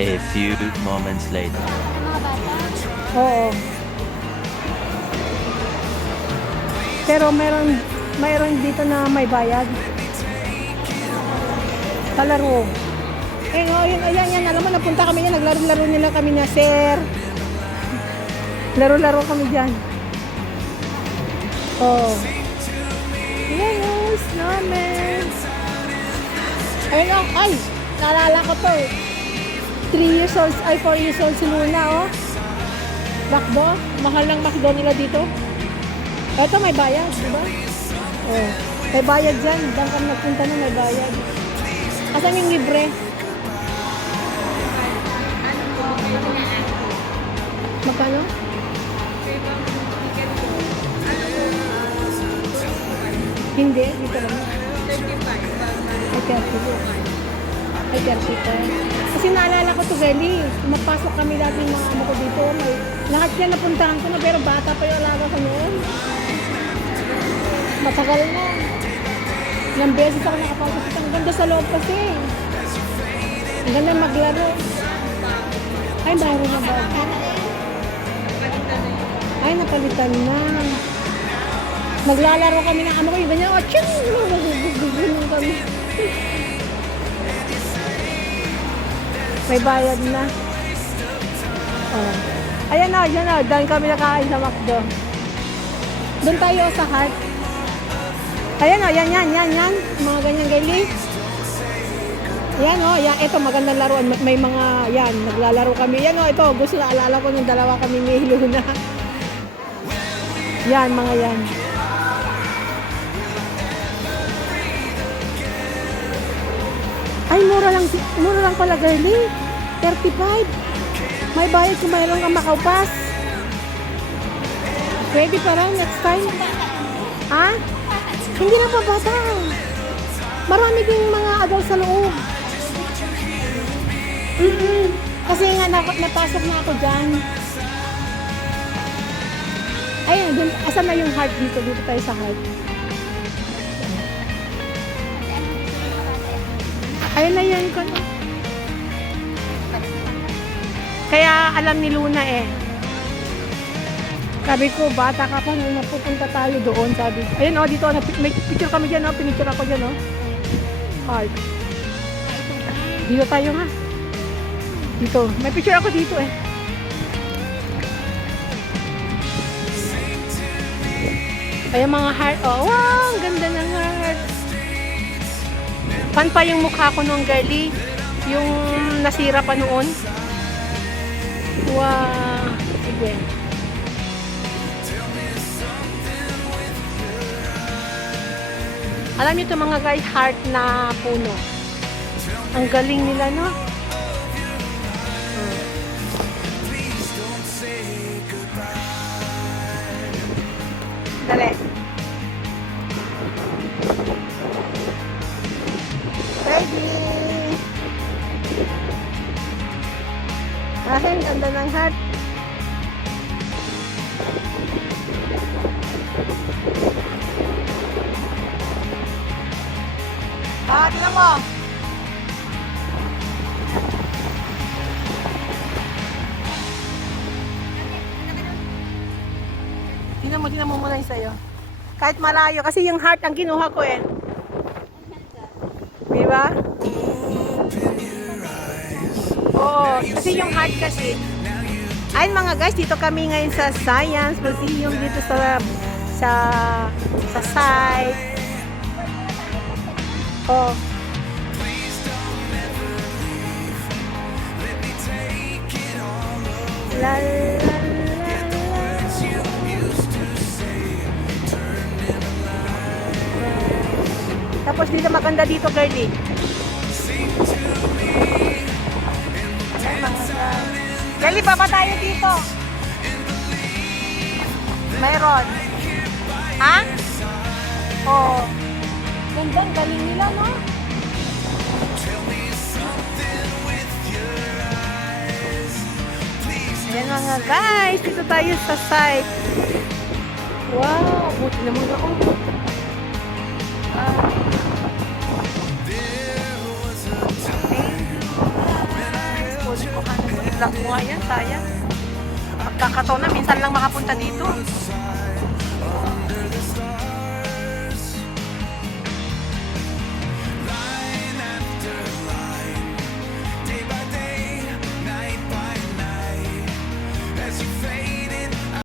A few moments later. Oo. Pero mayroon dito na may bayad. Palaro. Eh, oh, yun, ayan, alam mo, napunta kami yan, naglaro-laro nila kami na, sir. Laro-laro kami dyan. Oh. Yan, oh, snowman. Ayun, oh, ay, naalala ko to, 3 years old, ay 4 years old si Luna, oh. Macdo, mahal ng Macdo nila dito. Ito may bayad, di ba? Oh, may bayad dyan. Diyan kami nagpunta na may bayad. Asan yung libre? Magkano? Hindi, dito lang. Ay, 30. Ay, 30. Kasi naalala ko to, Gali. Mapasok kami dati ng mga amo ko dito. May, lahat yan napuntahan ko na, pero bata pa yung alaga ko noon. Matagal na. Ilang beses ako nakapasok. Ang ganda sa loob kasi. Ang ganda maglaro. Ay, bago na ba? Ay, napalitan na. Naglalaro kami ng ano ko. Yung ganyan, oh, tiyang! Nagugugugugugug kami. May bayad na. Oh. Ayan o, dyan o. Doon kami nakain sa McDo. Doon tayo sa Heart. Ayan o, yan. Mga ganyan gali. Yan o, yan. Ito, magandang laruan. May mga, yan, naglalaro kami. Yan o, ito. Gusto na alala ko ng dalawa kami ni Luna. Yan, mga yan. Ay, mura lang pala, girlie. 35. May bayad kung mayroon kang makaupas. Pwede pa rin, next time. Ha? Hindi na pa bata. Marami ding mga adult sa loob. Kasi nga, napasok na ako dyan. Ayun, dun, asan na yung Heart dito? Dito tayo sa Heart. Ayun na yan ko. Kaya alam ni Luna eh. Sabi ko, bata ka pa nung napupunta tayo doon. Sabi, ayun o, dito, may picture kami dyan o. Pinicture ako dyan o. Heart. Dito tayo nga. Dito. May picture ako dito eh. Ayun mga heart. Oh, wow! Ang ganda ng heart. Pan pa yung mukha ko nung girlie. Yung nasira pa noon. Wow. Sige. Alam niyo ito mga guys, heart na puno. Ang galing nila, no? Dali. Ready. Ahin, ganda ng heart. Tignan mo. Tingnan mo muna yung sa'yo. Kahit malayo. Kasi yung heart ang kinuha ko eh. Diba? Oo. Kasi yung heart kasi. Ayun mga guys, dito kami ngayon sa Science Museum dito sa site. Oh. La la. Tapos dito maganda dito, girlie. Girlie, baba tayo dito. Mayroon. Ha? Oh. Ganda, galing nila, no? Yan mga guys, dito tayo sa site. Wow, buti naman ako. Food vlog ko nga yan, sayang. Pagkakataon na, minsan lang makapunta dito.